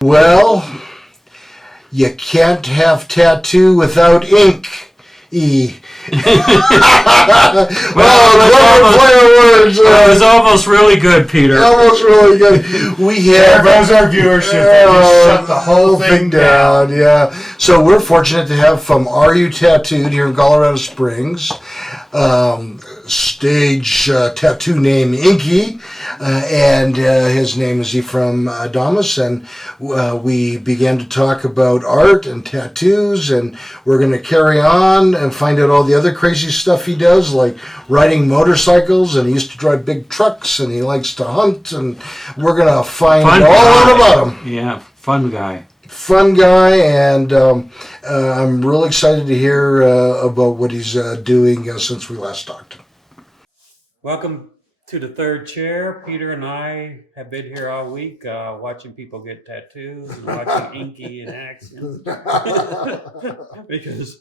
Well, you can't have tattoo without ink. It was almost really good, Peter. Almost really good. We have as our viewership, just shut the whole thing down. Yeah. So we're fortunate to have from Are You Tattooed here in Colorado Springs, stage tattoo name Inkie, and his name is Ephraim Adamus, and we began to talk about art and tattoos, and we're going to carry on and find out all the other crazy stuff he does, like riding motorcycles, and he used to drive big trucks, and he likes to hunt, and we're going to find all out about him. Yeah, fun guy. Fun guy, and I'm really excited to hear about what he's doing since we last talked. Welcome to the third chair. Peter and I have been here all week watching people get tattoos and watching Inkie in action because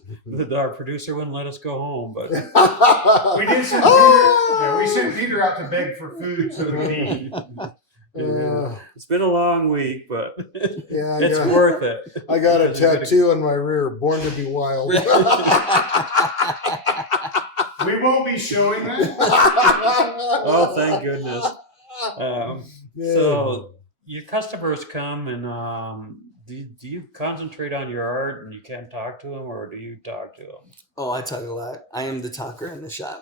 our producer wouldn't let us go home. But we did send Peter. We sent Peter out to beg for food so that we eat. It's been a long week, but yeah, it's worth it. I got a tattoo on my rear, Born to be Wild. We won't be showing that. Oh, thank goodness. So your customers come and do you concentrate on your art and you can't talk to them, or do you talk to them? Oh, I talk a lot. I am the talker in the shop.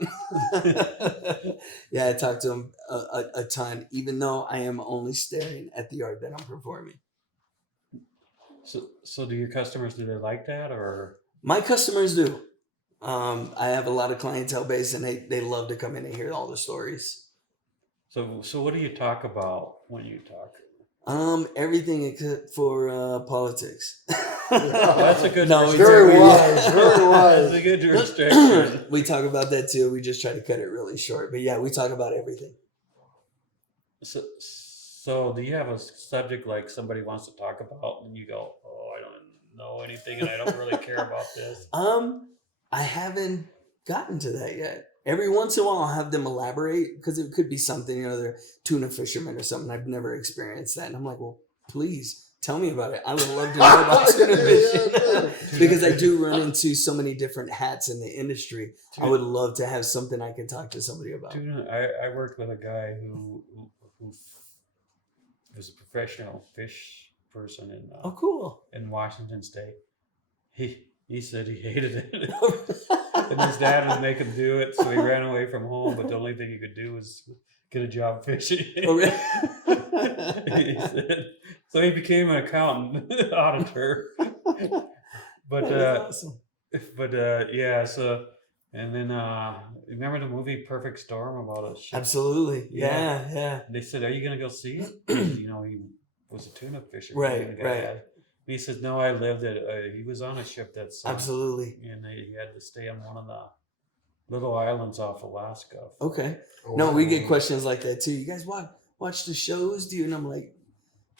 Yeah, I talk to them a ton, even though I am only staring at the art that I'm performing. So do your customers, do they like that, or? My customers do. I have a lot of clientele base, and they love to come in and hear all the stories. So what do you talk about when you talk? Everything except for politics. That's a good. No, very wise. That's a good restriction. We talk about that too. We just try to cut it really short. But yeah, we talk about everything. So do you have a subject like somebody wants to talk about, and you go, "Oh, I don't know anything, and I don't really care about this." I haven't gotten to that yet. Every once in a while, I'll have them elaborate because it could be something, they're tuna fishermen or something. I've never experienced that. And I'm like, well, please tell me about it. I would love to know about tuna fishing because I do run into so many different hats in the industry. I would love to have something I can talk to somebody about. I worked with a guy who was a professional fish person in Washington State. He said he hated it. And his dad would make him do it, so he ran away from home, but the only thing he could do was get a job fishing. Oh, really? He said, so he became an accountant, auditor. But awesome. Yeah, so, and then remember the movie Perfect Storm about a ship? Absolutely. Yeah. They said, are you going to go see it? He was a tuna fisher. Right. He says, no, I lived it. He was on a ship that's... Absolutely. And he had to stay on one of the little islands off Alaska. Okay. No, we get questions like that too. You guys watch the shows, do you? And I'm like,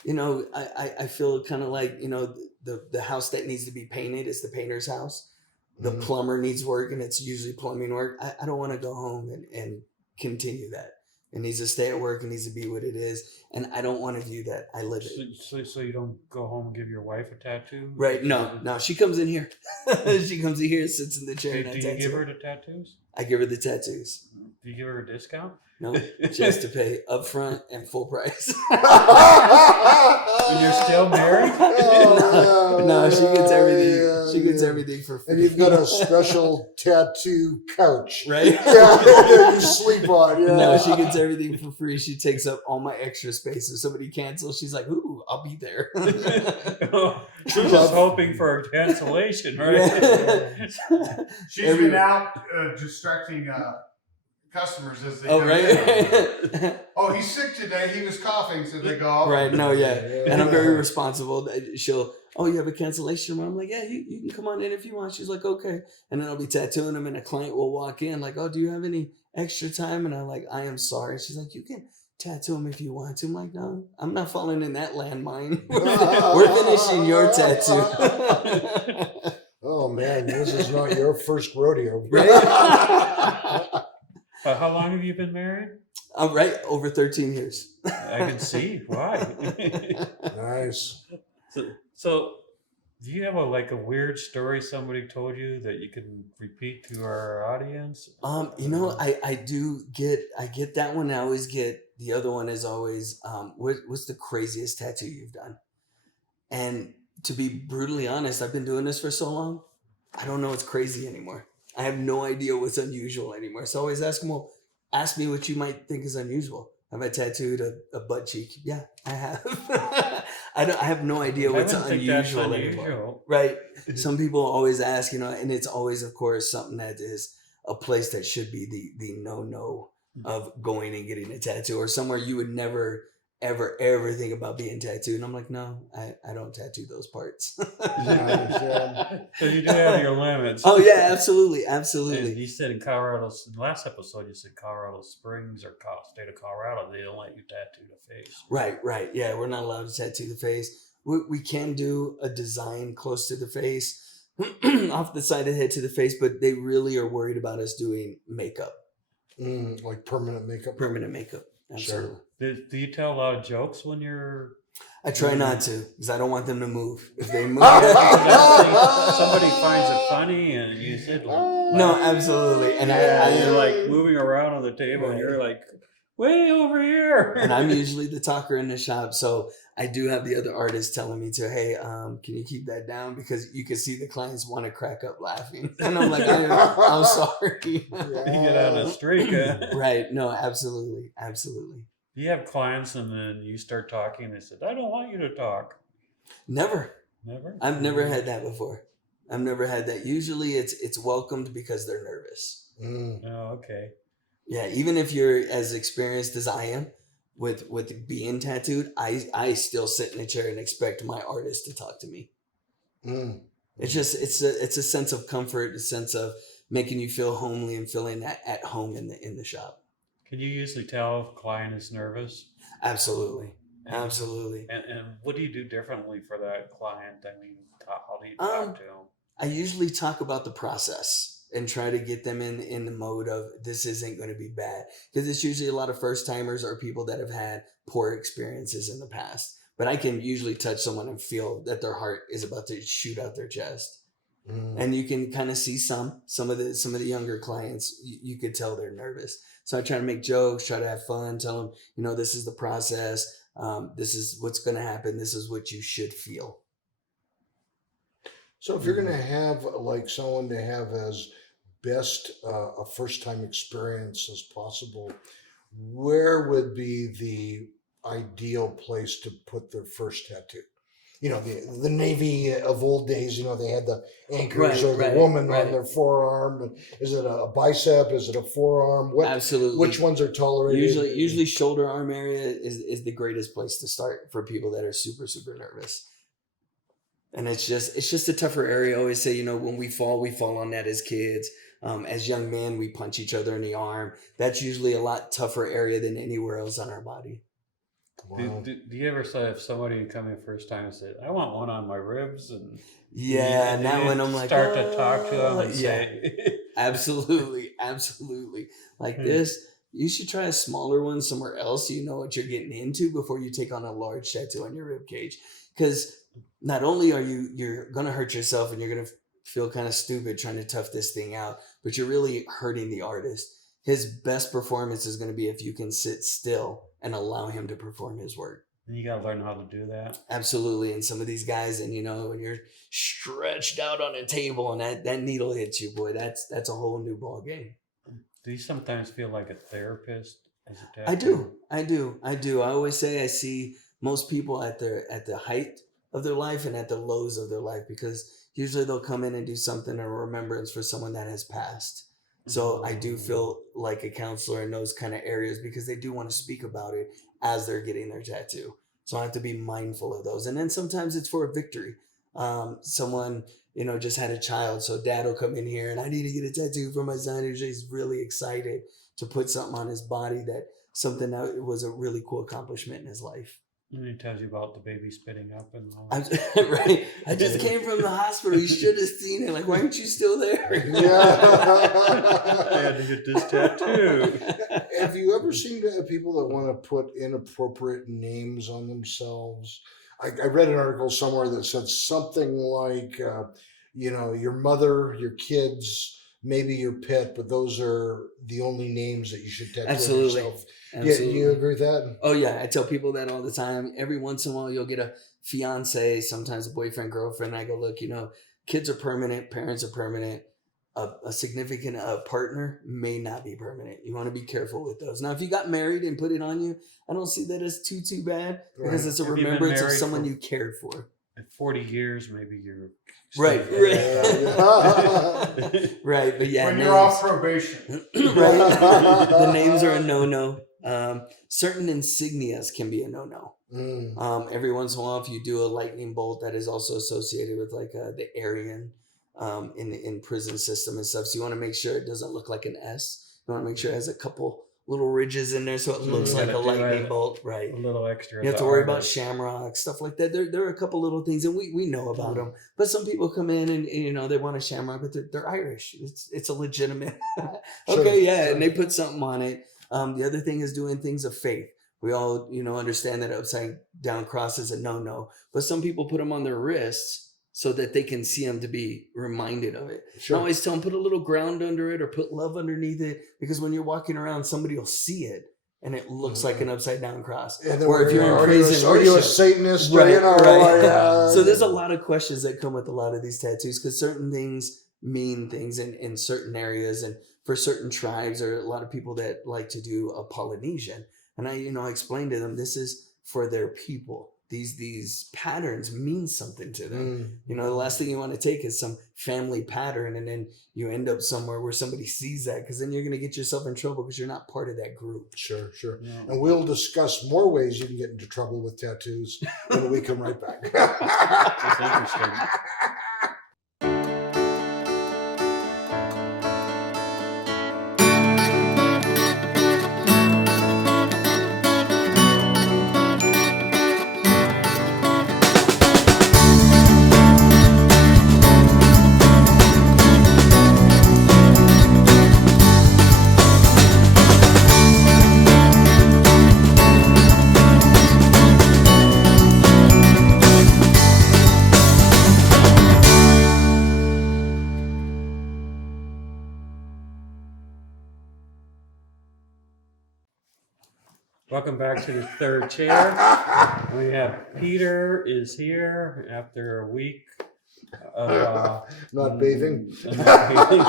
I feel kind of like, the house that needs to be painted is the painter's house. The plumber needs work, and it's usually plumbing work. I don't want to go home and continue that. It needs to stay at work. It needs to be what it is. And I don't want to do that. I live it. So you don't go home and give your wife a tattoo? Right. No. She comes in here. She comes in here, sits in the chair. Do you give her the tattoos? I give her the tattoos. Do you give her a discount? No. She has to pay upfront and full price. And you're still married? No, she gets everything. She gets everything for free. And you've got a special tattoo couch. Right? Yeah, you sleep on. Yeah. No, she gets everything for free. She takes up all my extra space. If somebody cancels, she's like, ooh, I'll be there. She's just hoping for a cancellation, right? Yeah. She's been out distracting customers as they come right. Oh, he's sick today. He was coughing, so they go off. Right. No, yeah. And I'm very responsible. She'll, you have a cancellation? I'm like, yeah, you can come on in if you want. She's like, okay. And then I'll be tattooing them, and a client will walk in like, oh, do you have any extra time? And I'm like, I am sorry. She's like, you can tattoo them if you want to. I'm like, no, I'm not falling in that landmine. We're finishing your tattoo. Oh man, this is not your first rodeo. Right? How long have you been married? Right, over 13 years. I can see why. Nice. So, do you have a weird story somebody told you that you can repeat to our audience? I get that one. I always get the other one is always what's the craziest tattoo you've done? And to be brutally honest, I've been doing this for so long, I don't know what's crazy anymore. I have no idea what's unusual anymore. So I always ask them, well, ask me what you might think is unusual. Have I tattooed a butt cheek? Yeah, I have. I have no idea what's unusual anymore. Right. Some people always ask, and it's always, of course, something that is a place that should be the no of going and getting a tattoo, or somewhere you would never ever think about being tattooed. And I'm like, no, I don't tattoo those parts. So you do have your limits. Oh yeah, absolutely. And you said in Colorado, in the last episode, you said Colorado Springs or state of Colorado, they don't let you tattoo the face. Right. Yeah, we're not allowed to tattoo the face. We can do a design close to the face, off the side of the head to the face, but they really are worried about us doing makeup. Like permanent makeup? Permanent makeup, absolutely. Sure. Do you tell a lot of jokes when you're... I try not to, because I don't want them to move. If they move... somebody finds it funny and you said... No, absolutely. And you're like moving around on the table, right. And you're like, way over here. And I'm usually the talker in the shop, so I do have the other artists telling me to, hey, can you keep that down? Because you can see the clients want to crack up laughing. And I'm like, I'm sorry. You get on a streak. Right. No, absolutely. You have clients and then you start talking and they said, I don't want you to talk. Never. I've never had that before. I've never had that. Usually it's welcomed because they're nervous. Oh, okay. Yeah, even if you're as experienced as I am with being tattooed, I still sit in a chair and expect my artist to talk to me. It's just it's a sense of comfort, a sense of making you feel homely and feeling at home in the shop. Can you usually tell if a client is nervous? Absolutely. And what do you do differently for that client? I mean, how do you talk to them? I usually talk about the process and try to get them in the mode of this isn't going to be bad. Because it's usually a lot of first timers or people that have had poor experiences in the past. But I can usually touch someone and feel that their heart is about to shoot out their chest. And you can kind of see some of the younger clients, you could tell they're nervous. So I try to make jokes, try to have fun, tell them, this is the process. This is what's going to happen. This is what you should feel. So if you're going to have like someone to have as best a first time experience as possible, where would be the ideal place to put their first tattoo? The Navy of old days, they had the anchors or the woman on their forearm. Is it a bicep? Is it a forearm? Absolutely. Which ones are tolerated? Usually shoulder arm area is the greatest place to start for people that are super, super nervous. And it's just a tougher area. I always say, when we fall on that as kids. As young men, we punch each other in the arm. That's usually a lot tougher area than anywhere else on our body. Wow. Do you ever say if somebody come in first time and said, I want one on my ribs? And that one I'm like, start to talk to them and say, absolutely. Like this, you should try a smaller one somewhere else so you know what you're getting into before you take on a large tattoo on your rib cage. Because not only are you're going to hurt yourself and you're going to feel kind of stupid trying to tough this thing out, but you're really hurting the artist. His best performance is going to be if you can sit still and allow him to perform his work. And you got to learn how to do that. Absolutely. And some of these guys, and when you're stretched out on a table and that needle hits you, boy, that's a whole new ball game. Do you sometimes feel like a therapist as a tattoo? I do. I always say I see most people at the height of their life and at the lows of their life, because usually they'll come in and do something in remembrance for someone that has passed. So I do feel like a counselor in those kind of areas, because they do want to speak about it as they're getting their tattoo. So I have to be mindful of those. And then sometimes it's for a victory. Someone, just had a child. So dad will come in here and I need to get a tattoo for my son. He's really excited to put something on his body, something that was a really cool accomplishment in his life. And he tells you about the baby spitting up and all. Right. I just came from the hospital. You should have seen it. Like, why aren't you still there? Yeah. I had to get this tattoo. Have you ever seen people that want to put inappropriate names on themselves? I read an article somewhere that said something like, your mother, your kids, maybe your pet, but those are the only names that you should tattoo on Absolutely. yourself. Absolutely. Yeah, you agree with that? Oh yeah, I tell people that all the time. Every once in a while, you'll get a fiance, sometimes a boyfriend, girlfriend. I go, look, kids are permanent, parents are permanent. A significant partner may not be permanent. You want to be careful with those. Now, if you got married and put it on you, I don't see that as too bad because it's a Have you been remembrance of married someone for- you cared for. At 40 years, maybe you're Right. Right. But yeah, When names, you're off probation. right? The names are a no-no. Certain insignias can be a no-no. Every once in a while, if you do a lightning bolt, that is also associated with like the Aryan in prison system and stuff. So you want to make sure it doesn't look like an S. You want to make sure it has a couple little ridges in there so it looks like a lightning bolt. Right. a little extra. You have to worry about shamrock, stuff like that. There are a couple little things, and we know about them. But some people come in and they want a shamrock, but they're Irish. It's a legitimate. Okay, yeah, and they put something on it. The other thing is doing things of faith. We all understand that upside down cross is a no, but some people put them on their wrists so that they can see them to be reminded of it. Sure. I always tell them put a little ground under it or put love underneath it, because when you're walking around, somebody will see it and it looks like an upside down cross. Or if you're in prison, are you a Satanist? Right. Right. So there's a lot of questions that come with a lot of these tattoos, because certain things mean things in certain areas, and for certain tribes, there are a lot of people that like to do a Polynesian. And I explained to them, this is for their people. These patterns mean something to them. The last thing you want to take is some family pattern, and then you end up somewhere where somebody sees that, because then you're going to get yourself in trouble because you're not part of that group. Sure. Yeah. And we'll discuss more ways you can get into trouble with tattoos when we come right back. That's interesting. Welcome back to the third chair. We have Peter is here after a week of Not bathing. not bathing.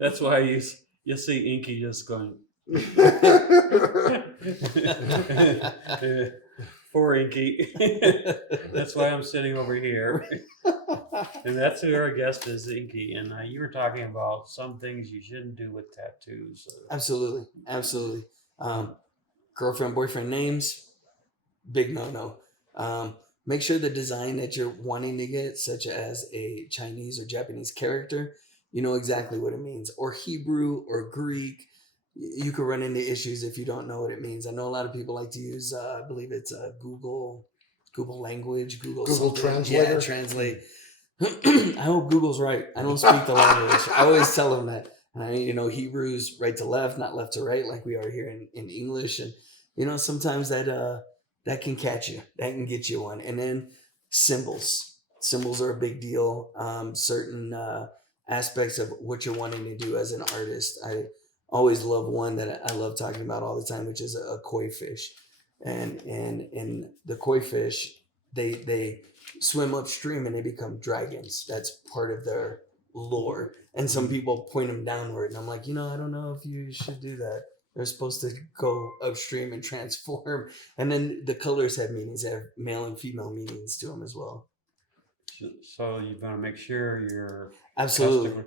That's why you'll see Inkie just going. Poor Inkie. That's why I'm sitting over here. And that's who our guest is, Inkie. And you were talking about some things you shouldn't do with tattoos. Absolutely. Girlfriend, boyfriend names, big no. Make sure the design that you're wanting to get, such as a Chinese or Japanese character, you know exactly what it means. Or Hebrew or Greek. You could run into issues if you don't know what it means. I know a lot of people like to use, I believe it's Google language, Google Translator. Yeah, translate. I hope Google's right. I don't speak the language. I always tell them that. Hebrew's right to left, not left to right, like we are here in English. And, sometimes that can catch you. That can get you one. And then symbols. Symbols are a big deal. Certain aspects of what you're wanting to do as an artist. I always love one that I love talking about all the time, which is a koi fish. And the koi fish, they swim upstream and they become dragons. That's part of their lore. And some people point them downward, and I'm like, I don't know if you should do that. They're supposed to go upstream and transform. And then the colors have meanings. They have male and female meanings to them as well. So you want to make sure you're Absolutely.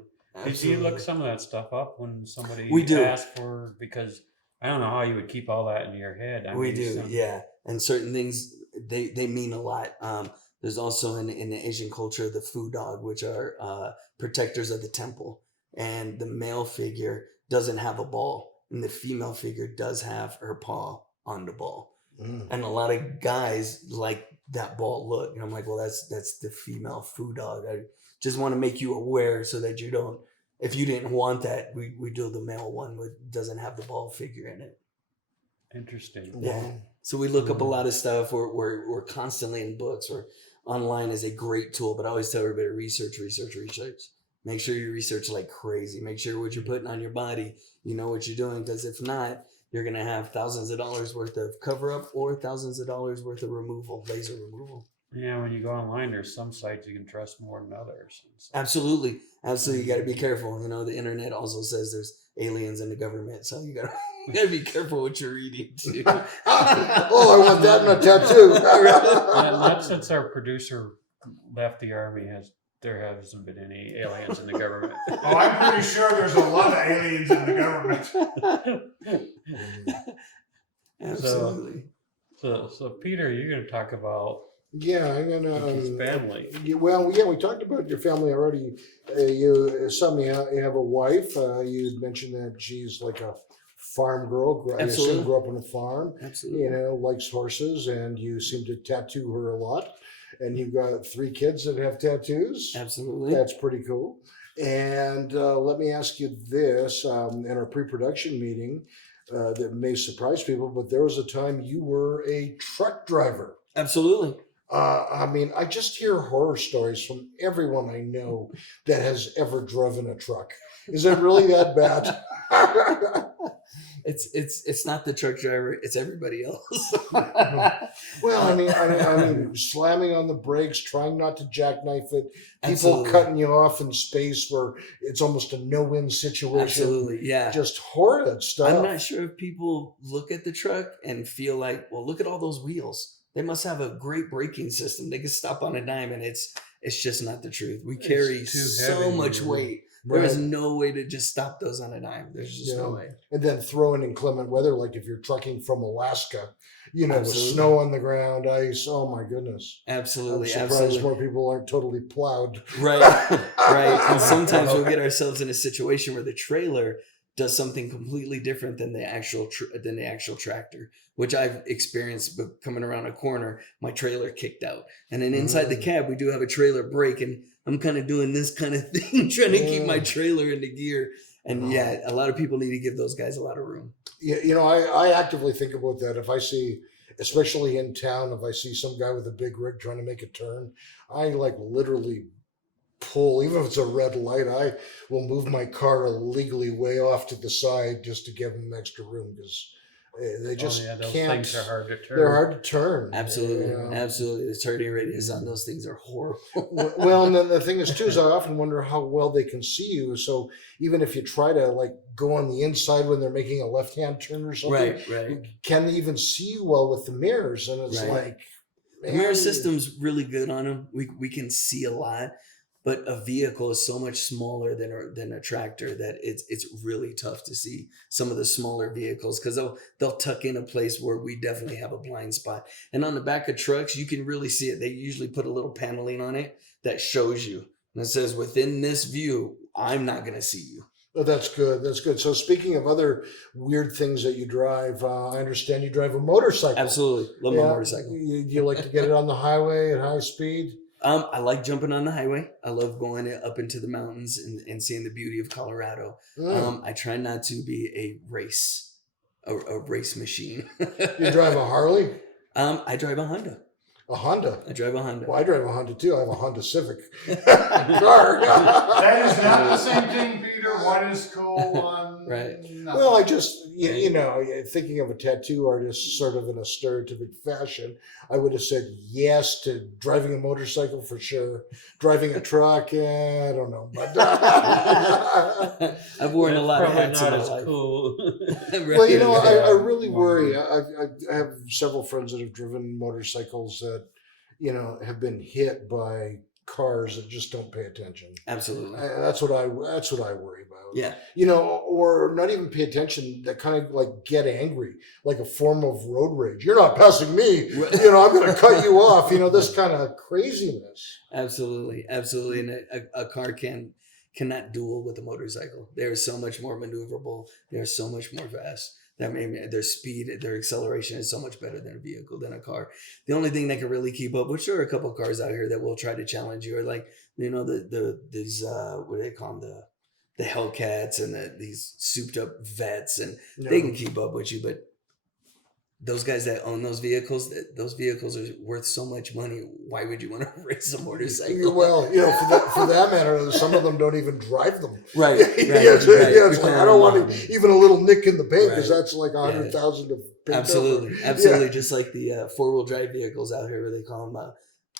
Do you look some of that stuff up when somebody asks for, because I don't know how you would keep all that in your head. Yeah. And certain things, they mean a lot. There's also in the Asian culture, the Fu dog, which are protectors of the temple. And the male figure doesn't have a ball, and the female figure does have her paw on the ball. And a lot of guys like that bald look. And I'm like, well, that's the female foo dog. I just want to make you aware so that you don't, if you didn't want that, we do the male one that doesn't have the bald figure in it. Interesting. Yeah. So we look up a lot of stuff. We're constantly in books, or online is a great tool, but I always tell everybody research. Make sure you research like crazy. Make sure what you're putting on your body, you know what you're doing, because if not, you're going to have thousands of dollars worth of cover up or thousands of dollars worth of removal, laser removal. Yeah, when you go online, there's some sites you can trust more than others. Absolutely. You got to be careful. You know, the internet also says there's aliens in the government, so you got to be careful what you're reading too. Oh, I want that in a tattoo. Not since our producer left the army there hasn't been any aliens in the government. Oh, I'm pretty sure there's a lot of aliens in the government. Absolutely. So Peter, you're going to talk about I'm gonna his family. We talked about your family already. You have a wife. You mentioned that she's like a farm girl. I assume grew up on a farm. Absolutely. You know, likes horses, and you seem to tattoo her a lot. And you've got 3 kids that have tattoos. Absolutely. That's pretty cool. And let me ask you this: in our pre-production meeting, that may surprise people, but there was a time you were a truck driver. Absolutely. I mean, I just hear horror stories from everyone I know that has ever driven a truck. Is it really that bad? It's not the truck driver, it's everybody else. Well, I mean, slamming on the brakes, trying not to jackknife it, people Absolutely. cutting you off in space where it's almost a no-win situation. Absolutely, yeah. Just horrid stuff. I'm not sure if people look at the truck and feel like, well, look at all those wheels. They must have a great braking system. They can stop on a dime, and it's just not the truth. We carry so much weight. There is no way to just stop those on a dime. There's just no way. And then throw in inclement weather, like if you're trucking from Alaska, you know, with snow on the ground, ice. Oh my goodness. Absolutely. I'm surprised more people aren't totally plowed. Right. Right. And sometimes we'll get ourselves in a situation where the trailer does something completely different than the actual tractor, which I've experienced. But coming around a corner, my trailer kicked out, and then inside the cab we do have a trailer brake, and I'm kind of doing this kind of thing, trying to keep my trailer into gear. And a lot of people need to give those guys a lot of room. Yeah, you know, I actively think about that. If I see, especially in town, if I see some guy with a big rig trying to make a turn, I like literally pull, even if it's a red light, I will move my car illegally way off to the side just to give them extra room, because they just those can't. Things are hard to turn. They're hard to turn. Absolutely, absolutely. The turning radius on those things are horrible. Well, and then the thing is too is I often wonder how well they can see you. So even if you try to like go on the inside when they're making a left-hand turn or something, right, can they even see you well with the mirrors? And it's like, the mirror system's really good on them. We can see a lot. But a vehicle is so much smaller than a tractor that it's really tough to see some of the smaller vehicles, because they'll tuck in a place where we definitely have a blind spot. And on the back of trucks, you can really see it. They usually put a little paneling on it that shows you. And it says, within this view, I'm not going to see you. Oh, that's good. That's good. So speaking of other weird things that you drive, I understand you drive a motorcycle. Absolutely. Love my motorcycle. You like to get it on the highway at high speed? I like jumping on the highway. I love going up into the mountains and seeing the beauty of Colorado. I try not to be a race machine. You drive a Harley? I drive a Honda. A Honda? I drive a Honda. Well, I drive a Honda too. I have a Honda Civic car. That is not the same thing, Peter. One is cool, one... Right. Nothing. Well, I just, you know, thinking of a tattoo artist sort of in a stereotypic fashion, I would have said yes to driving a motorcycle for sure. Driving a truck, I don't know. But I've worn a lot of hats in my life. Cool. Well, you know, I really worry. I have several friends that have driven motorcycles that, you know, have been hit by cars that just don't pay attention. Absolutely. That's what I worry about. Yeah. You know, or not even pay attention, that kind of like get angry, like a form of road rage. You're not passing me. You know, I'm going to cut you off. You know, this kind of craziness. Absolutely. Absolutely. And a car cannot duel with a motorcycle. They're so much more maneuverable. They're so much more fast. that made me, their speed, their acceleration is so much better than a vehicle, than a car. The only thing that can really keep up, which there are a couple of cars out here that will try to challenge you, are like, you know, these what do they call them, the Hellcats and these souped up vets, and they can keep up with you, but those guys that own those vehicles are worth so much money. Why would you want to race a motorcycle? Well, you know, for that matter, some of them don't even drive them. Right. It's like, I don't want even a little nick in the paint because that's like 100,000 to paint. Absolutely. Yeah. Just like the 4-wheel drive vehicles out here, where they call them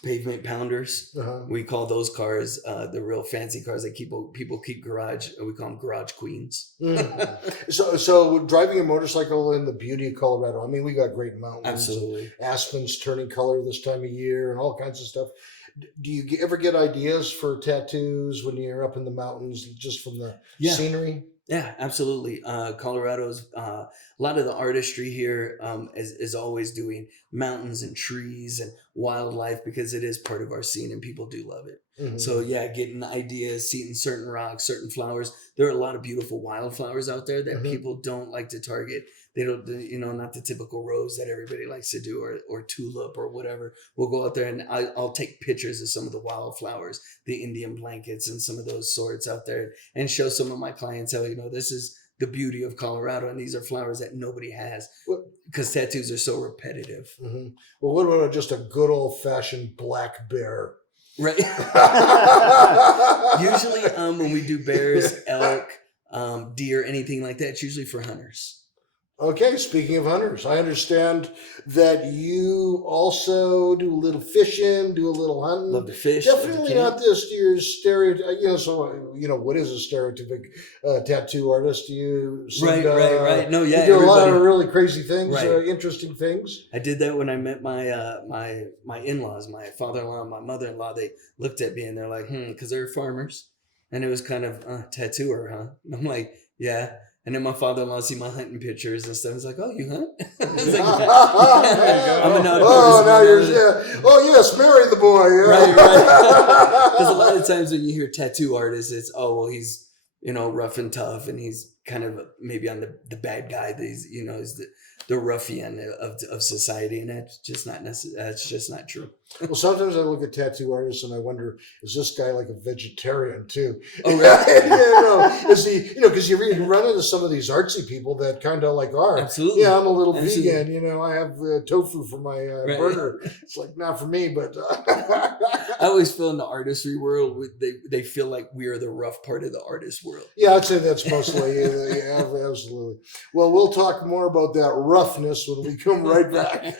pavement pounders. We call those cars the real fancy cars that people keep garage. We call them garage queens. So driving a motorcycle in the beauty of Colorado. I mean, we got great mountains. Absolutely. Aspens turning color this time of year and all kinds of stuff. Do you ever get ideas for tattoos when you're up in the mountains, just from the scenery? Yeah, absolutely. Colorado's a lot of the artistry here is always doing mountains and trees and wildlife, because it is part of our scene and people do love it. So getting ideas, seeing certain rocks, certain flowers. There are a lot of beautiful wildflowers out there that people don't like to target. They don't, you know, not the typical rose that everybody likes to do, or tulip or whatever. We'll go out there and I'll take pictures of some of the wildflowers, the Indian blankets and some of those sorts out there, and show some of my clients how, you know, this is the beauty of Colorado, and these are flowers that nobody has, because tattoos are so repetitive. Well, what about just a good old fashioned black bear? Right. Usually when we do bears, elk, deer, anything like that, it's usually for hunters. Okay, speaking of hunters, I understand that you also do a little fishing, do a little hunting. Love to fish. Definitely not this your stereotype. You know, so you know, what is a stereotypic tattoo artist? You right. No, you do a lot of really crazy things, interesting things. I did that when I met my my in-laws, my father-in-law and my mother-in-law. They looked at me and they're like, because they're farmers, and it was kind of tattooer, huh? And I'm like, yeah. And then my father-in-law see my hunting pictures and stuff. He's like, "Oh, you hunt?" I was like, I'm an outdoorsman. Oh, yes, marry the boy. Yeah. Right. Because a lot of times when you hear tattoo artists, it's, oh, well, he's, you know, rough and tough, and he's kind of maybe on the bad guy. That he's, you know, is the ruffian of society, and that's just not that's just not true. Well, sometimes I look at tattoo artists and I wonder, is this guy like a vegetarian too? Oh, really? Is he? You know, because you run into some of these artsy people that kind of like are. Absolutely. Yeah, I'm a little vegan. You know, I have tofu for my burger. It's like not for me, but I always feel in the artistry world, they feel like we are the rough part of the artist world. Yeah, I'd say that's mostly absolutely. Well, we'll talk more about that roughness when we come right back.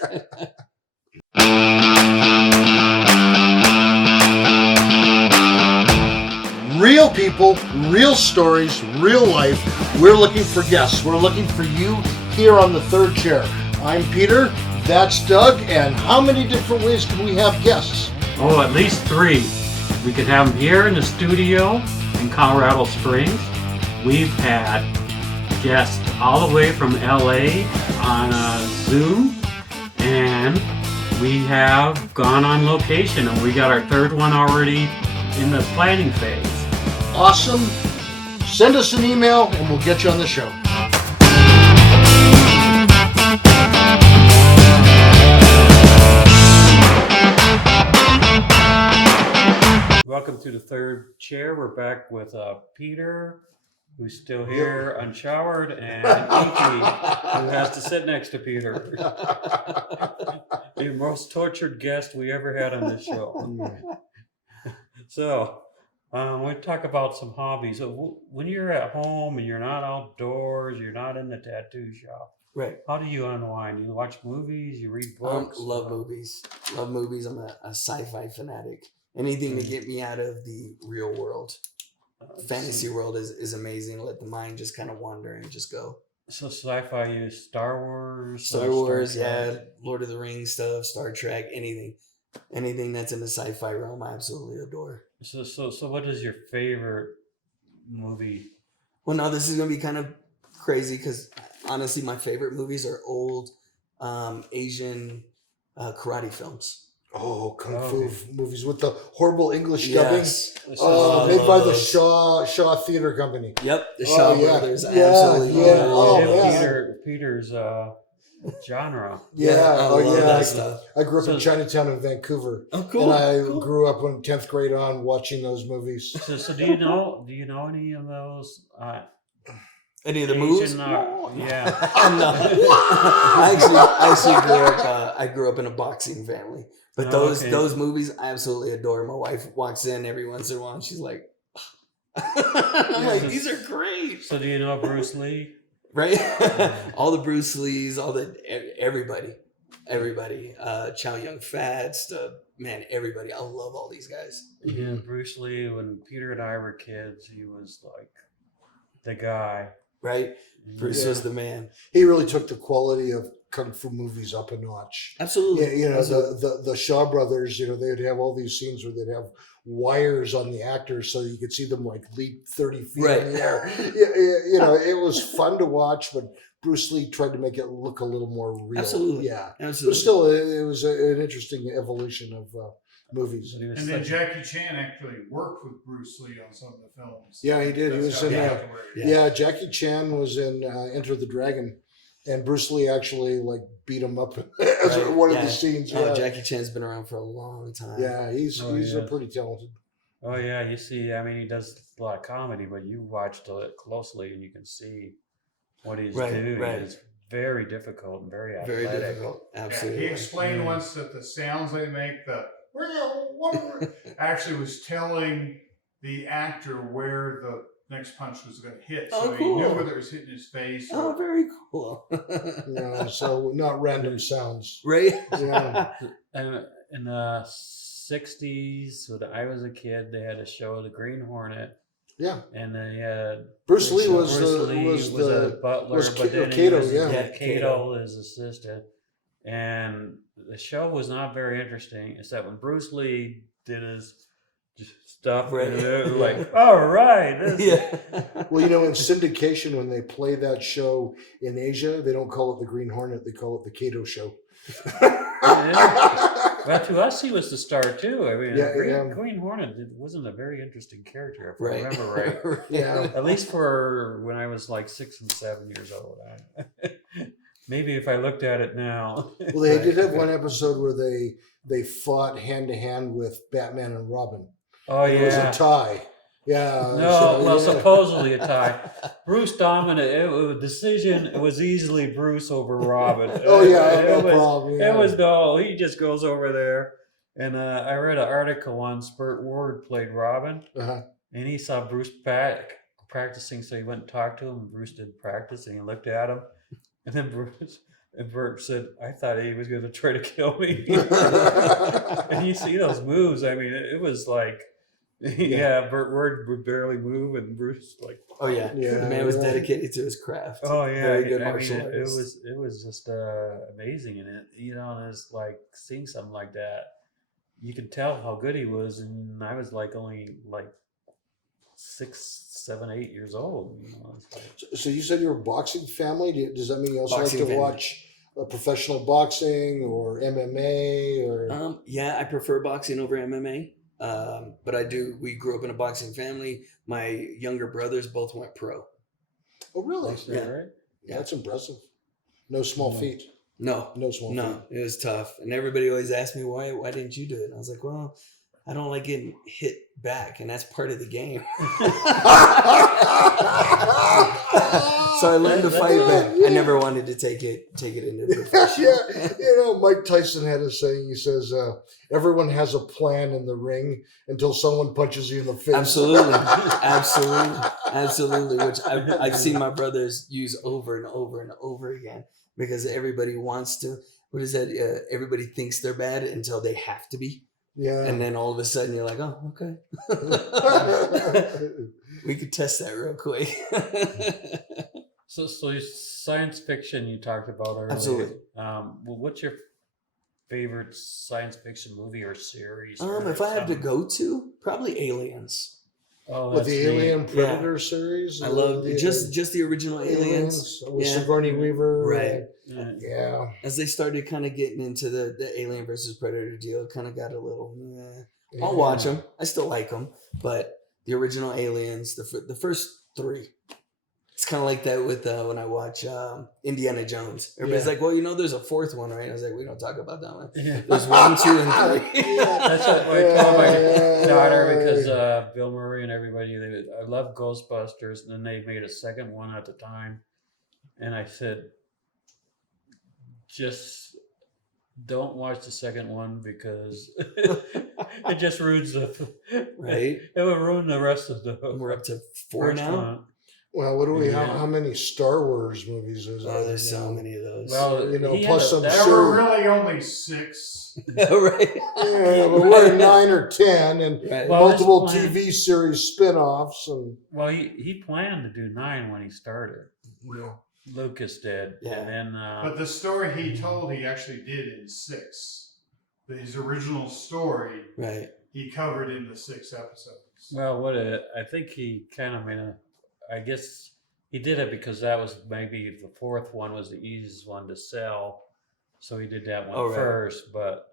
Real people, real stories, real life. We're looking for guests. We're looking for you here on the third chair. I'm Peter, that's Doug, and how many different ways can we have guests? Oh, at least 3. We can have them here in the studio in Colorado Springs. We've had guests all the way from LA on Zoom, and we have gone on location, and we got our 3rd one already in the planning phase. Awesome. Send us an email and we'll get you on the show. Welcome to the third chair. We're back with Peter, who's still here, unshowered, and Inkie, who has to sit next to Peter. The most tortured guest we ever had on this show. So, we talk about some hobbies. So when you're at home and you're not outdoors, you're not in the tattoo shop. Right. How do you unwind? You watch movies? You read books? Love movies. Love movies. I'm a sci-fi fanatic. Anything to get me out of the real world. Fantasy world is amazing. Let the mind just kind of wander and just go. So sci-fi, you Star Wars? Star Wars, Lord of the Rings stuff, Star Trek, anything that's in the sci-fi realm, I absolutely adore. So what is your favorite movie? Well, now this is going to be kind of crazy because honestly, my favorite movies are old Asian karate films. Kung Fu movies with the horrible English Yes. dubbing. Made by the Shaw Theater Company. Yep, the Shaw Brothers. Yeah, Absolutely. yeah. Oh, yeah. Peter's genre. Yeah, I love that stuff. I grew up in Chinatown in Vancouver. Oh, cool. And I grew up in 10th grade on watching those movies. So do you know any of those? Any of the Asian, moves? yeah. I actually grew up in a boxing family. But okay. those movies I absolutely adore. My wife walks in every once in a while and she's like, I'm like, these are great. So do you know Bruce Lee? Right? All the Bruce Lees, everybody. Chow Yun Fats, man, everybody. I love all these guys. Yeah, Bruce Lee, when Peter and I were kids, he was like the guy. Right? Bruce was the man. He really took the quality of Kung Fu movies up a notch. Absolutely. Yeah, the Shaw Brothers, they'd have all these scenes where they'd have wires on the actors so you could see them like leap 30 feet in the air. It was fun to watch, but Bruce Lee tried to make it look a little more real. Absolutely. Yeah. Absolutely. But still, it was an interesting evolution of movies. And then Jackie Chan actually worked with Bruce Lee on some of the films. Yeah, he did. He was in Jackie Chan was in Enter the Dragon. And Bruce Lee actually beat him up as one of the scenes. Yeah. Jackie Chan's been around for a long time. Yeah, he's pretty talented. Oh yeah, you see, I mean, he does a lot of comedy, but you watched it closely and you can see what he's doing. Right. It's very difficult and very athletic. Very difficult. Absolutely. Yeah, he explained once that the sounds they make, actually was telling the actor where the next punch was going to hit. So he knew whether it was hitting his face. Very cool. So not random sounds. Right? Yeah. In the 60s, when I was a kid, they had a show, The Green Hornet. Yeah. And they had Bruce Lee was a butler, but then Kato, he was Kato, his assistant. And the show was not very interesting, except when Bruce Lee did his stuff, like, all right. Well, in syndication, when they play that show in Asia, they don't call it the Green Hornet; they call it the Kato Show. Well, to us, he was the star too. I mean, Green Hornet wasn't a very interesting character, if I remember right. Yeah, at least for when I was like 6 and 7 years old. Maybe if I looked at it now. Well, they did have one episode where they fought hand to hand with Batman and Robin. Oh, yeah. It was a tie. Yeah. No, supposedly a tie. Bruce dominated. It was easily Bruce over Robin. No problem. Yeah. It was he just goes over there. And I read an article on Burt Ward played Robin. Uh-huh. And he saw Bruce practicing, so he went and talked to him. And Bruce did practice, and he looked at him. And then Burt said, I thought he was going to try to kill me. And you see those moves. I mean, it was like, Burt Ward would barely move, and Bruce the man was dedicated to his craft. Oh yeah, very good martial artist. It was just amazing, and and it's like seeing something like that, you could tell how good he was, and I was only 6, 7, 8 years old. So you said you're a boxing family. Does that mean you also like to watch professional boxing or MMA or? I prefer boxing over MMA. But we grew up in a boxing family. My younger brothers both went pro. Oh, really? Yeah. Right? Yeah, that's impressive. No small feat. No small feat. It was tough. And everybody always asked me, why didn't you do it? And I was like, well, I don't like getting hit back, and that's part of the game. So I learned to fight, but I never wanted to take it into the profession. Yeah, Mike Tyson had a saying. He says, "Everyone has a plan in the ring until someone punches you in the face." Absolutely, which I've seen my brothers use over and over and over again, because everybody wants to. What is that? Everybody thinks they're bad until they have to be. Yeah. And then all of a sudden you're like, oh, okay. We could test that real quick. So science fiction you talked about earlier. Absolutely. What's your favorite science fiction movie or series? If I had to go to, probably Aliens. Oh, with that's the neat. Alien Predator series. I love just the original Aliens. with Sigourney Weaver. Right. Yeah. As they started kind of getting into the Alien versus Predator deal, it kind of got a little. I'll Yeah. watch them. I still like them, but the original Aliens, the first three. It's kind of like that with when I watch Indiana Jones. Everybody's like, well, there's a fourth one, right? I was like, we don't talk about that one. Yeah. There's 1, 2, and 3. That's what I told my daughter, because Bill Murray and everybody, I love Ghostbusters, and then they made a second one at the time. And I said, just don't watch the second one because it just ruins the Right. It would ruin the rest of the. We're up to 4 now. one. Well, what do we? How many Star Wars movies is there? Oh, there's so many of those. Well, plus some There were really only 6. Right. Yeah, but we're 9 or 10, and Right. multiple TV series spin-offs, and Well, he planned to do 9 when he started. Lucas did, Yeah. and then. But the story he told, he actually did in 6. His original story, Right. he covered in the 6 episodes. Well, I think he kind of made I guess he did it because that was maybe the 4th one was the easiest one to sell, so he did that one first. But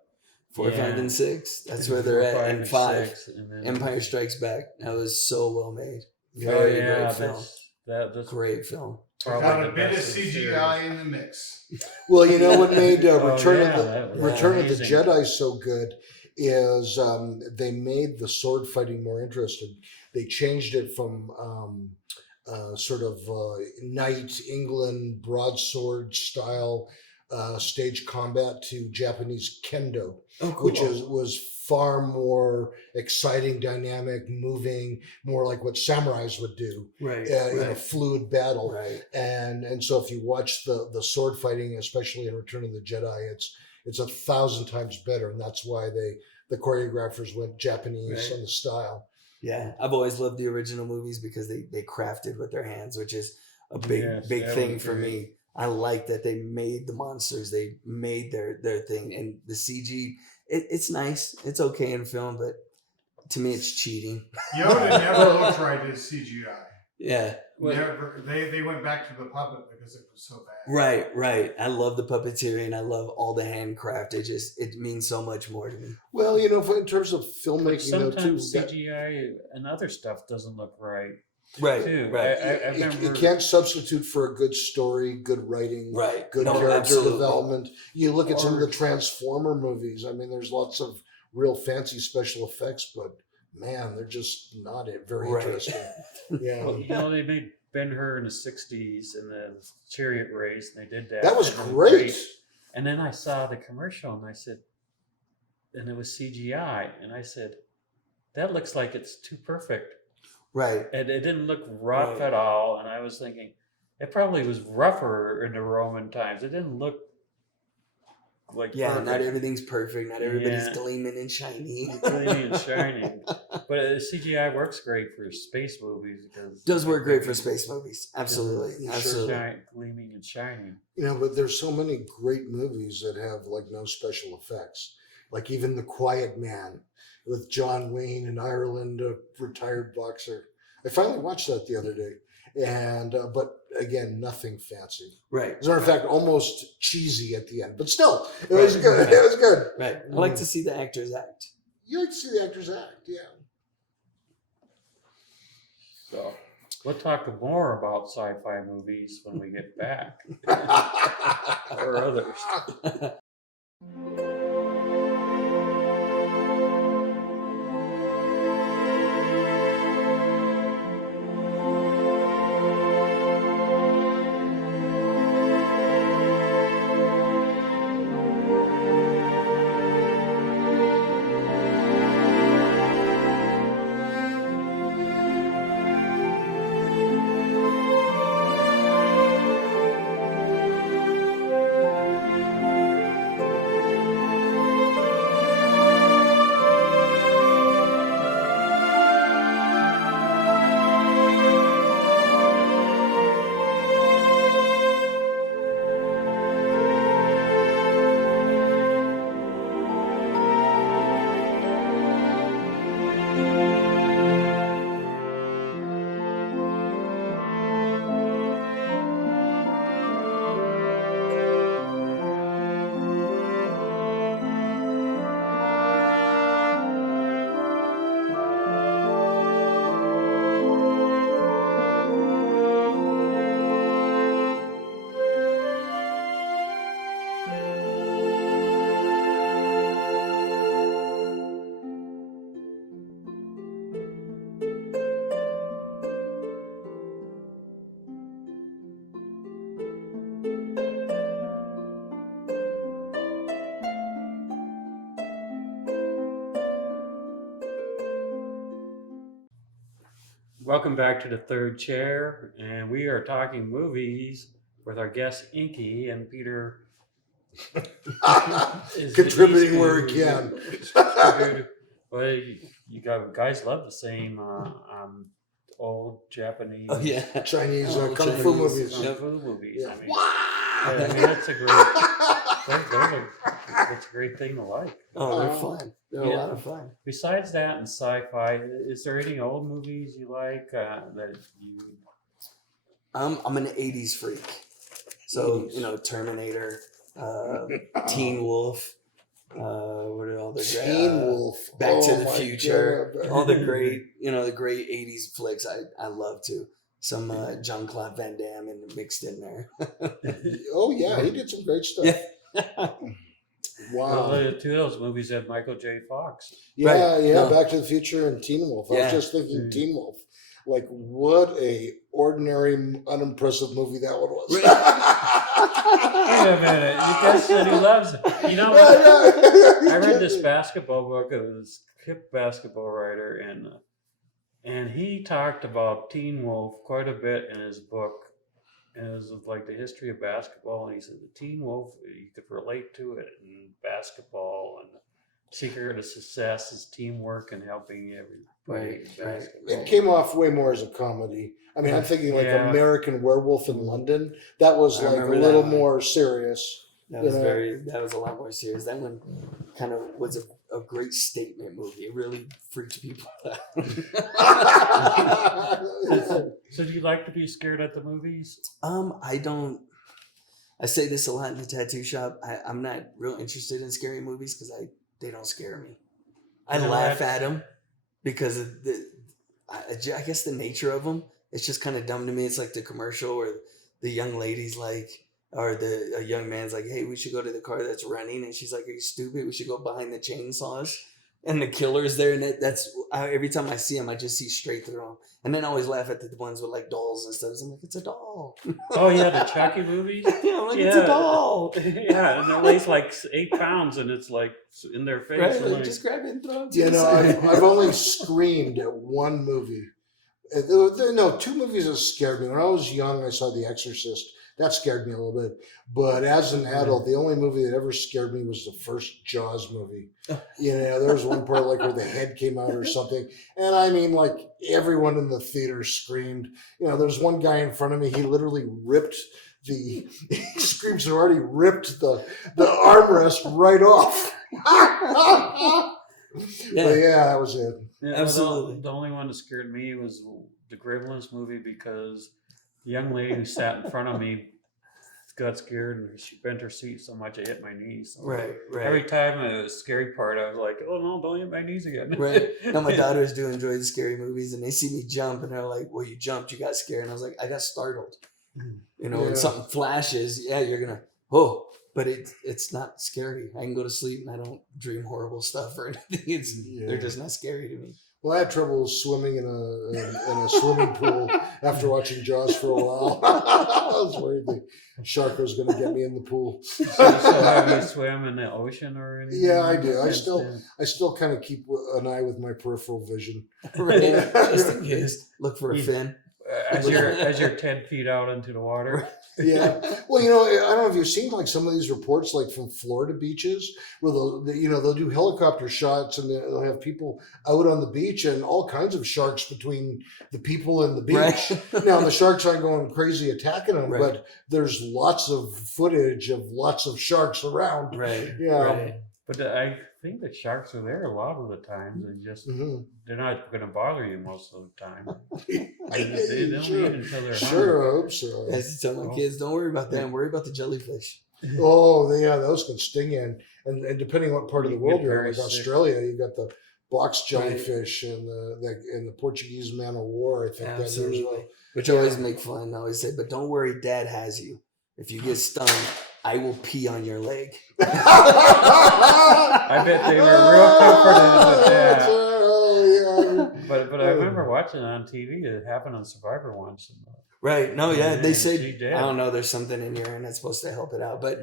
4, 5, and 6. That's where they're at. And 5. 6, and then Empire Strikes Back. That was so well made. Oh Very yeah, great film. that's Great film. Got a bit of CGI in the mix. well, what made Return that was of the amazing. Jedi so good is they made the sword fighting more interesting. They changed it from sort of knight England broadsword style stage combat to Japanese kendo, which was far more exciting, dynamic, moving, more like what samurais would do Right. in a fluid battle. Right. And so if you watch the sword fighting, especially in Return of the Jedi, it's 1,000 times better, and that's why the choreographers went Japanese on the style. Yeah, I've always loved the original movies because they crafted with their hands, which is a big thing for me. I like that they made the monsters, they made their thing, and the CG. It's nice, it's okay in film, but to me, it's cheating. Yoda never looked right as CGI. Yeah. Never. They went back to the puppet because it was so bad. Right. I love the puppeteering, and I love all the handcraft. It means so much more to me. Well, in terms of filmmaking, sometimes CGI and other stuff doesn't look right. Right. Too. Right. I remember you can't substitute for a good story, good writing, good character absolutely. development. You look at some of the Transformer movies. I mean, there's lots of real fancy special effects, but man, they're just not very interesting. Yeah. Well, they made Ben-Hur in the 60s in the chariot race, and they did that. That was great. And then I saw the commercial, and I said, and it was CGI, and I said, that looks like it's too perfect. Right. And it didn't look rough at all, and I was thinking, it probably was rougher in the Roman times. It didn't look like perfect. Not everything's perfect. Not everybody's gleaming and shiny. Gleaming and shining. But CGI works great for space movies because does work great for space movies. Absolutely. Gleaming and shining. But there's so many great movies that have like no special effects. Like even The Quiet Man with John Wayne in Ireland, a retired boxer. I finally watched that the other day. And but again, nothing fancy. Right. As a matter of fact, almost cheesy at the end, but still, it was good. It was good. Right. I like to see the actors act. You like to see the actors act, yeah. So we'll talk more about sci-fi movies when we get back, or others. Welcome back to the third chair, and we are talking movies with our guest Inkie, and Peter is Contributing where he can. Well, guys love the same old Japanese, Chinese kung fu movies. Kung fu movies. Yeah. I mean, that's a great thing to like. Oh, they're fun. They're a lot of fun. Besides that and sci-fi, is there any old movies you like that you? I'm an '80s freak, so 80s. Terminator, Teen Wolf. What are all the Teen Wolf, Back to the Future, God. all the great the great '80s flicks. I love to. Some Jean-Claude Van Damme mixed in there. Oh yeah, he did some great stuff. Yeah. Wow. Well, two of those movies had Michael J. Fox. Yeah, Right. yeah. No. Back to the Future and Teen Wolf. I was just thinking Teen Wolf. Like, what a ordinary, unimpressive movie that one was. Wait a minute. You guys said he loves it. You know what? I read this basketball book. It was hip basketball writer, and he talked about Teen Wolf quite a bit in his book. And it was like the history of basketball. And he said the Teen Wolf, you could relate to it in basketball, and the secret of success is teamwork and helping everybody. Right. It came off way more as a comedy. I mean, I'm thinking like American Werewolf in London. That was like a little more serious. That was a lot more serious. That one kind of was a great statement movie. It really freaked people out. So do you like to be scared at the movies? I don't. I say this a lot in the tattoo shop. I'm not real interested in scary movies because they don't scare me. I laugh at them because of I guess the nature of them. It's just kind of dumb to me. It's like the commercial where the young lady's like, or a young man's like, hey, we should go to the car that's running. And she's like, are you stupid? We should go behind the chainsaws. And the killer's there. And that's every time I see him, I just see straight through them. And then I always laugh at the ones with like dolls and stuff. So I'm like, it's a doll. Oh, yeah, the Chucky movies? Yeah, I'm like, it's a doll. Yeah, and it weighs like 8 pounds and it's like in their face. Right, like, just grab it and throw it. I've only screamed at one movie. No, 2 movies that scared me. When I was young, I saw The Exorcist. That scared me a little bit. But as an adult, the only movie that ever scared me was the first Jaws movie. There was one part like where the head came out or something. And I mean, like everyone in the theater screamed. There's one guy in front of me. He literally ripped he screams have already ripped the armrest right off. But yeah, that was it. Yeah, absolutely. The only one that scared me was the Gremlins movie because the young lady who sat in front of me got scared and she bent her seat so much it hit my knees. So right. Every time it was a scary part, I was like, oh no, don't hit my knees again. Right. Now my daughters do enjoy the scary movies and they see me jump and they're like, well, you jumped, you got scared. And I was like, I got startled. When something flashes, you're going to, but it's not scary. I can go to sleep and I don't dream horrible stuff or anything. They're just not scary to me. Well, I had trouble swimming in a swimming pool after watching Jaws for a while. I was worried the shark was going to get me in the pool. So you still have you swim in the ocean or anything? Yeah, I do. I still kind of keep an eye with my peripheral vision. Right. Just in case. Look for a fin. As you're 10 feet out into the water. Yeah. Well, I don't know if you've seen like some of these reports like from Florida beaches where they'll do helicopter shots and they'll have people out on the beach and all kinds of sharks between the people and the beach. Right. Now the sharks aren't going crazy attacking them, but there's lots of footage of lots of sharks around. Right. Yeah. Right. But I think the sharks are there a lot of the times. They just they're not going to bother you most of the time. They don't eat until they're hungry. Sure, I hope so. I used to tell my kids, don't worry about them. Worry about the jellyfish. Oh, yeah, those can sting you. And depending on what part of the world you're in, like Australia, you've got the box jellyfish and the Portuguese man of war, I think. Absolutely. That well. Which I always make fun. I always say, but don't worry, Dad has you. If you get stung, I will pee on your leg. I bet they were real comforted with that. But I remember watching it on TV. It happened on Survivor once. Right. No, yeah. They say, I don't know, there's something in here and that's supposed to help it out. But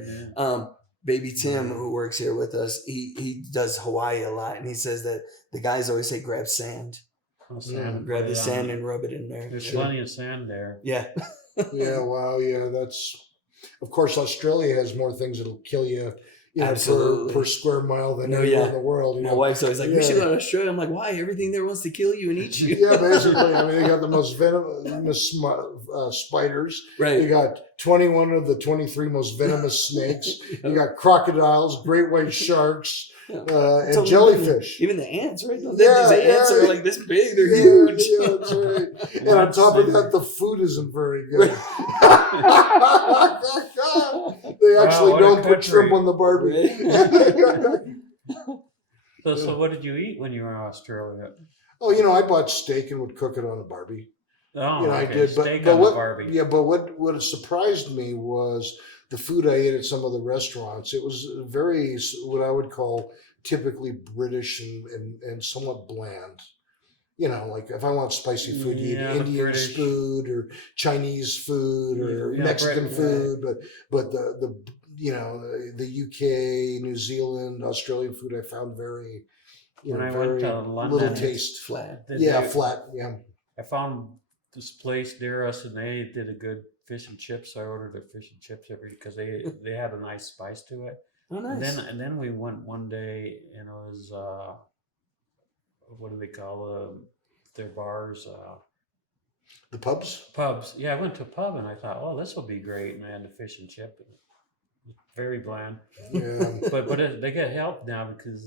Baby Tim, who works here with us, he does Hawaii a lot. And he says that the guys always say grab sand. Sand, grab the sand and rub it in there. There's plenty of sand there. Yeah. Yeah, wow, yeah, that's. Of course, Australia has more things that'll kill you, per square mile than anywhere in the world. My wife's always like, "We should go to Australia." I'm like, "Why? Everything there wants to kill you and eat you." Yeah, basically. I mean, they got the most venomous spiders. Right. You got 21 of the 23 most venomous snakes. You got crocodiles, great white sharks, and jellyfish. Even the ants, right? These Yeah, ants are like this big. They're huge. Yeah, that's right. And on top of that, the food isn't very good. They actually don't put shrimp on the barbie. So what did you eat when you were in Australia? Oh, I bought steak and would cook it on a barbie. Oh, okay. I did. Steak but on what, the barbie. Yeah, but what surprised me was the food I ate at some of the restaurants. It was very, what I would call typically British and somewhat bland. Like if I want spicy food, you eat Indian food or Chinese food or Mexican food, but the UK, New Zealand, Australian food I found very, when I very went to London, little taste. Flat. Flat. Yeah. I found this place near us, and they did a good fish and chips. So I ordered their fish and chips because they had a nice spice to it. Oh, nice. And then we went one day, and it was what do they call their bars? The pubs? Pubs. Yeah, I went to a pub, and I thought, oh, this will be great. And I had the fish and chip. Very bland. Yeah. but they get help now because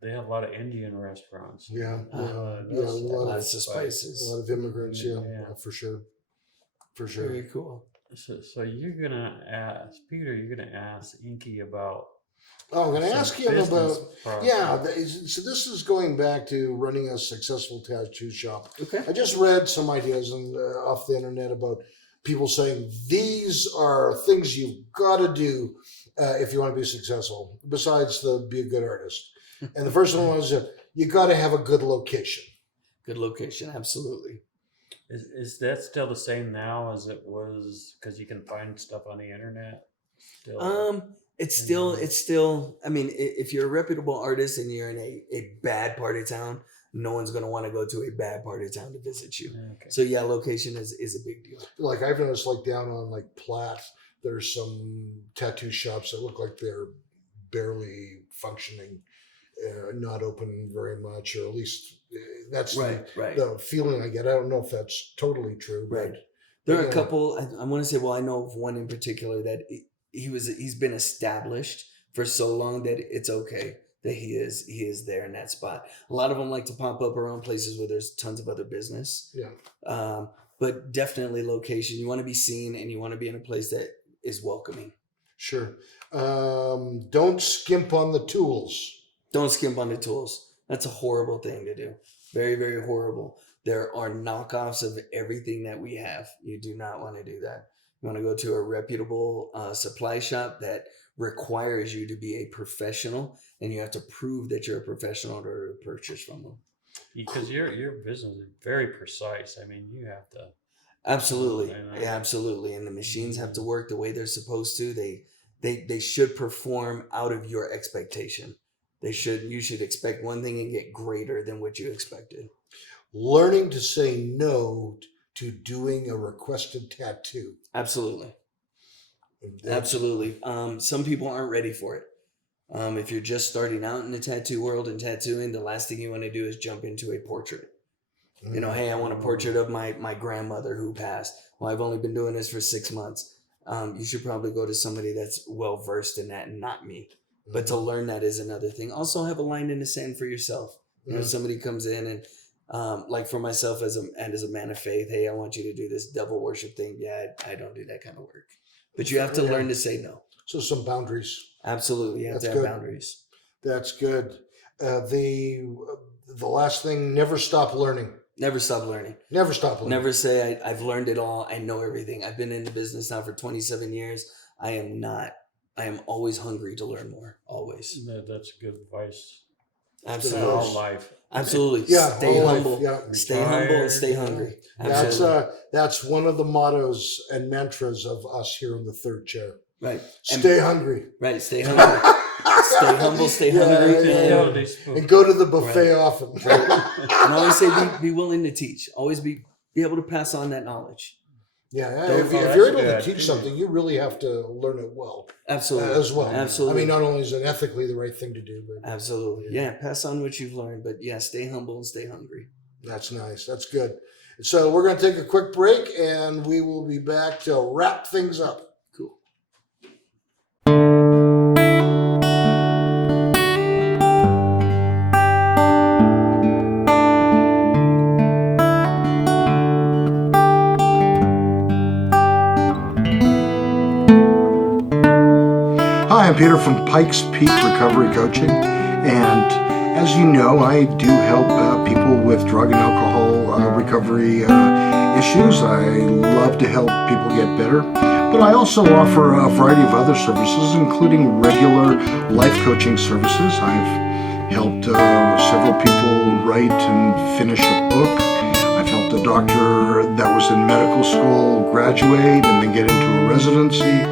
they have a lot of Indian restaurants. Yeah. A lot of spices. A lot of immigrants. Yeah, for sure. For sure. Very cool. So you're gonna ask Peter. You're gonna ask Inkie about. Oh, I'm going to ask him about. Process. So this is going back to running a successful tattoo shop. Okay. I just read some ideas off the internet about people saying these are things you've got to do if you want to be successful. Besides be a good artist, and the first one was you got to have a good location. Good location, absolutely. Is that still the same now as it was? Because you can find stuff on the internet. It's still. I mean, if you're a reputable artist and you're in a bad part of town, no one's going to want to go to a bad part of town to visit you. Okay. So yeah, location is a big deal. Like I've noticed, like down on like Platte, there's some tattoo shops that look like they're barely functioning, not open very much, or at least that's the feeling I get. I don't know if that's totally true. Right. There are a couple. I want to say. Well, I know of one in particular that he's been established for so long that it's okay that he is there in that spot. A lot of them like to pop up around places where there's tons of other business. Yeah. But definitely location. You want to be seen and you want to be in a place that is welcoming. Sure. Don't skimp on the tools. Don't skimp on the tools. That's a horrible thing to do. Very, very horrible. There are knockoffs of everything that we have. You do not want to do that. You want to go to a reputable supply shop that requires you to be a professional, and you have to prove that you're a professional in order to purchase from them. Because your business is very precise. I mean, you have to. Absolutely. Yeah, absolutely. And the machines have to work the way they're supposed to. They should perform out of your expectation. You should expect one thing and get greater than what you expected. Learning to say no to doing a requested tattoo. Absolutely. Absolutely. Some people aren't ready for it. If you're just starting out in the tattoo world and tattooing, the last thing you want to do is jump into a portrait. Hey, I want a portrait of my grandmother who passed. Well, I've only been doing this for 6 months. You should probably go to somebody that's well versed in that and not me. But to learn that is another thing. Also have a line in the sand for yourself. If somebody comes in and like for myself as a man of faith, hey, I want you to do this devil worship thing. Yeah, I don't do that kind of work. But you have to learn to say no. So some boundaries. Absolutely. You have to have boundaries. That's good. The last thing, never stop learning. Never stop learning. Never stop learning. Never say I've learned it all. I know everything. I've been in the business now for 27 years. I am always hungry to learn more. Always. That's good advice. Absolutely. All life. Absolutely. Yeah. Stay humble. Yeah. Stay humble and stay hungry. Absolutely. That's one of the mottos and mantras of us here in the third chair. Right. Stay hungry. Right. Stay hungry. Stay humble, stay hungry, and go to the buffet often. And always say be willing to teach. Always be able to pass on that knowledge. Yeah, if you're able to teach something, you really have to learn it well. Absolutely. As well. Absolutely. I mean, not only is it ethically the right thing to do, but absolutely. Yeah, pass on what you've learned, but yeah, stay humble and stay hungry. That's nice. That's good. So we're going to take a quick break, and we will be back to wrap things up. Cool. Hi, I'm Peter from Pikes Peak Recovery Coaching, and as you know, I do help people with drug and alcohol recovery issues. I love to help people get better, but I also offer a variety of other services, including regular life coaching services. I've helped several people write and finish a book. I've helped a doctor that was in medical school graduate and then get into a residency.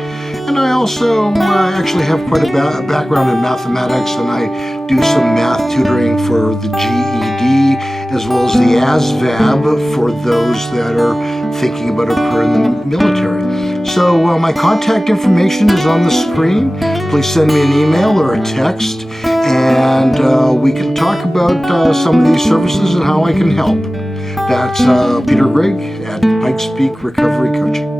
And I also actually have quite a background in mathematics, and I do some math tutoring for the GED as well as the ASVAB for those that are thinking about a career in the military. So my contact information is on the screen. Please send me an email or a text, and we can talk about some of these services and how I can help. That's Peter Grigg at Pikes Peak Recovery Coaching.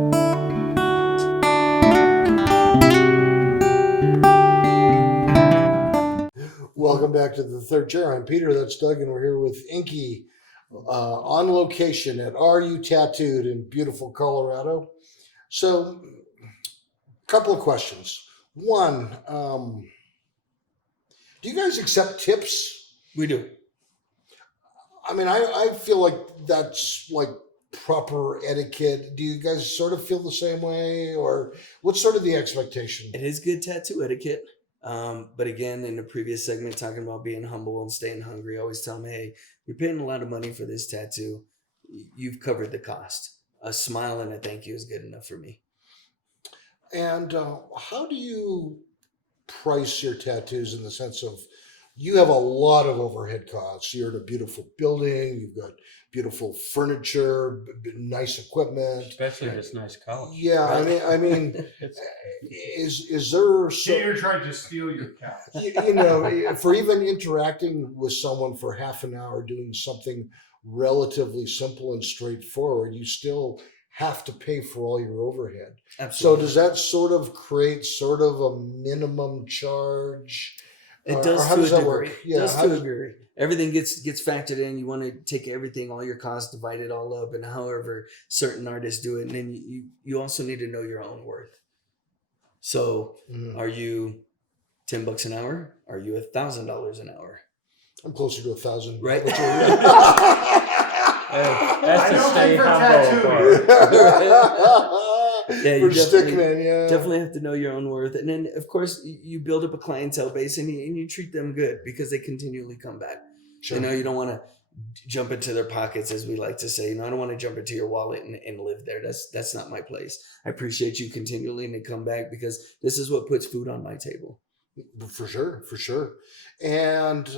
Welcome back to the third chair. I'm Peter, that's Doug, and we're here with Inkie on location at RU Tattooed in beautiful Colorado. So, a couple of questions. One, do you guys accept tips? We do. I mean, I feel like that's like proper etiquette. Do you guys sort of feel the same way, or what's sort of the expectation? It is good tattoo etiquette. But again, in the previous segment, talking about being humble and staying hungry, I always tell them, hey, you're paying a lot of money for this tattoo. You've covered the cost. A smile and a thank you is good enough for me. And how do you price your tattoos in the sense of you have a lot of overhead costs? You're in a beautiful building. You've got beautiful furniture, nice equipment, especially this nice couch. Yeah, right? I mean, is there? Peter tried to steal your couch. You know, for even interacting with someone for half an hour, doing something relatively simple and straightforward, you still have to pay for all your overhead. Absolutely. So does that sort of create sort of a minimum charge? It does. Or how does that work? Yeah, does to a degree. Everything gets factored in. You want to take everything, all your costs, divide it all up, and however certain artists do it. And then you also need to know your own worth. So, Are you $10 an hour? Are you $1,000 an hour? I'm closer to 1,000. Right. That's a stay humble. Yeah, you definitely have to know your own worth, and then of course you build up a clientele base, and you treat them good because they continually come back. Sure. You don't want to jump into their pockets, as we like to say. I don't want to jump into your wallet and live there. That's not my place. I appreciate you continually and to come back because this is what puts food on my table. For sure. And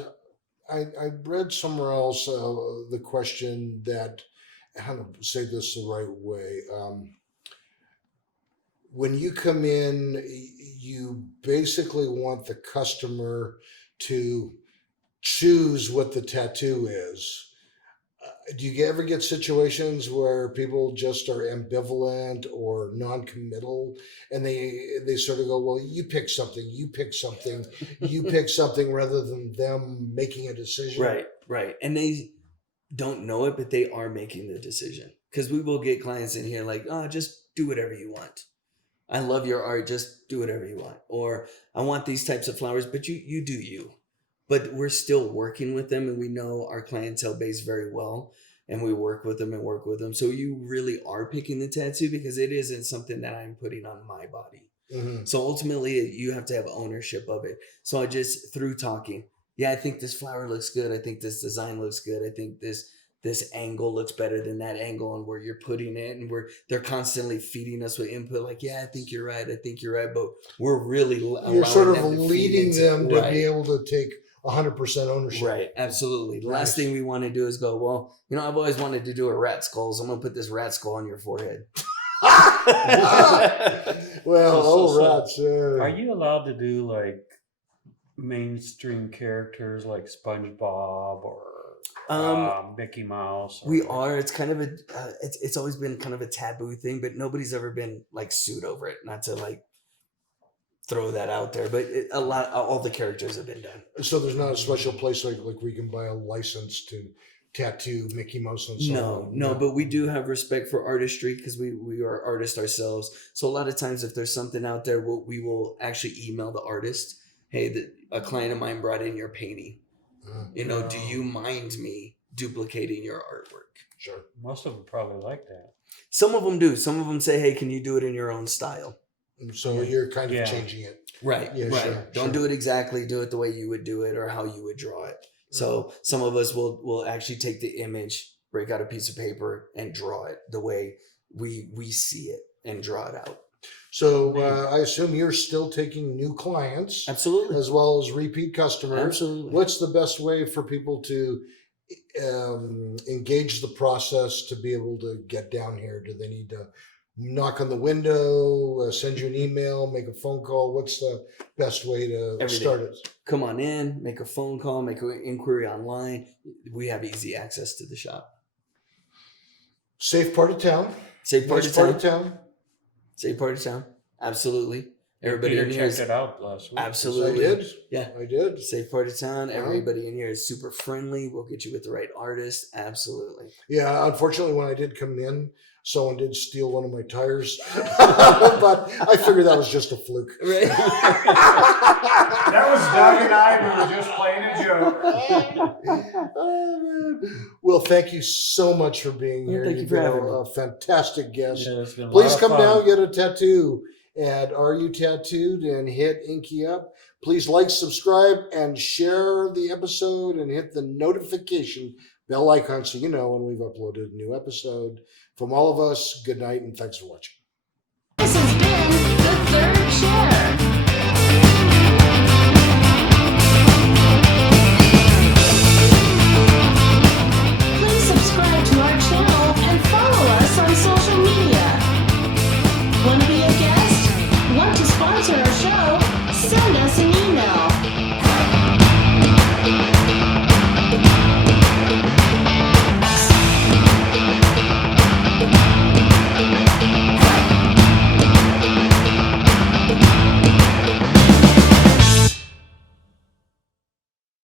I read somewhere else the question that, how to say this the right way. When you come in, you basically want the customer to choose what the tattoo is. Do you ever get situations where people just are ambivalent or non-committal, and they sort of go, well, you pick something, you pick something, you pick something, rather than them making a decision? Right. And they don't know it, but they are making the decision. Because we will get clients in here like, oh, just do whatever you want. I love your art, just do whatever you want. Or I want these types of flowers, but you do you. But we're still working with them, and we know our clientele base very well, and we work with them. So you really are picking the tattoo because it isn't something that I'm putting on my body. Mm-hmm. So ultimately you have to have ownership of it. So I just, through talking, I think this flower looks good. I think this design looks good. I think this this angle looks better than that angle, and where you're putting it, and they're constantly feeding us with input like, yeah, I think you're right, but we're really You're sort of leading them to right. be able to take 100% ownership. Right, absolutely. The last Nice. thing we want to do is go, well, you know, I've always wanted to do a rat skull, so I'm gonna put this rat skull on your forehead. Well, rats. Are you allowed to do like mainstream characters like SpongeBob or Mickey Mouse? We are. It's kind of it's always been kind of a taboo thing, but nobody's ever been like sued over it. Not to like throw that out there, but all the characters have been done. So there's not a special place like we can buy a license to tattoo Mickey Mouse and so on. No, but we do have respect for artistry because we are artists ourselves. So a lot of times if there's something out there, we will actually email the artist, hey, a client of mine brought in your painting. Do you mind me duplicating your artwork? Sure. Most of them probably like that. Some of them do. Some of them say, hey, can you do it in your own style? So you're kind of changing it. Right. Yeah, right. Sure, Don't do it exactly. Do it the way you would do it or how you would draw it. So some of us will actually take the image, break out a piece of paper, and draw it the way we see it and draw it out. So I assume you're still taking new clients. Absolutely. As well as repeat customers. Absolutely. What's the best way for people to engage the process to be able to get down here? Do they need to knock on the window, send you an email, make a phone call? What's the best way to start it? Come on in, make a phone call, make an inquiry online. We have easy access to the shop. Safe part of town. Safe part, Nice of town. Safe part of town. Absolutely. Everybody in here checked it out last week. Absolutely. I did. Yeah. I did. Safe part of town. Everybody in here is super friendly. We'll get you with the right artist. Absolutely. Yeah. Unfortunately, when I did come in, someone did steal one of my tires, but I figured that was just a fluke. Right. That was Doug and I. We were just playing a joke. Oh, man. Well, thank you so much for being here. Thank you for having me. A fantastic guest. Yeah, it's been a Please lot of come fun. down, get a tattoo at Are You Tattooed and hit Inkie up. Please like, subscribe, and share the episode and hit the notification bell icon so you know when we've uploaded a new episode. From all of us, good night and thanks for watching. This has been The Third Chair.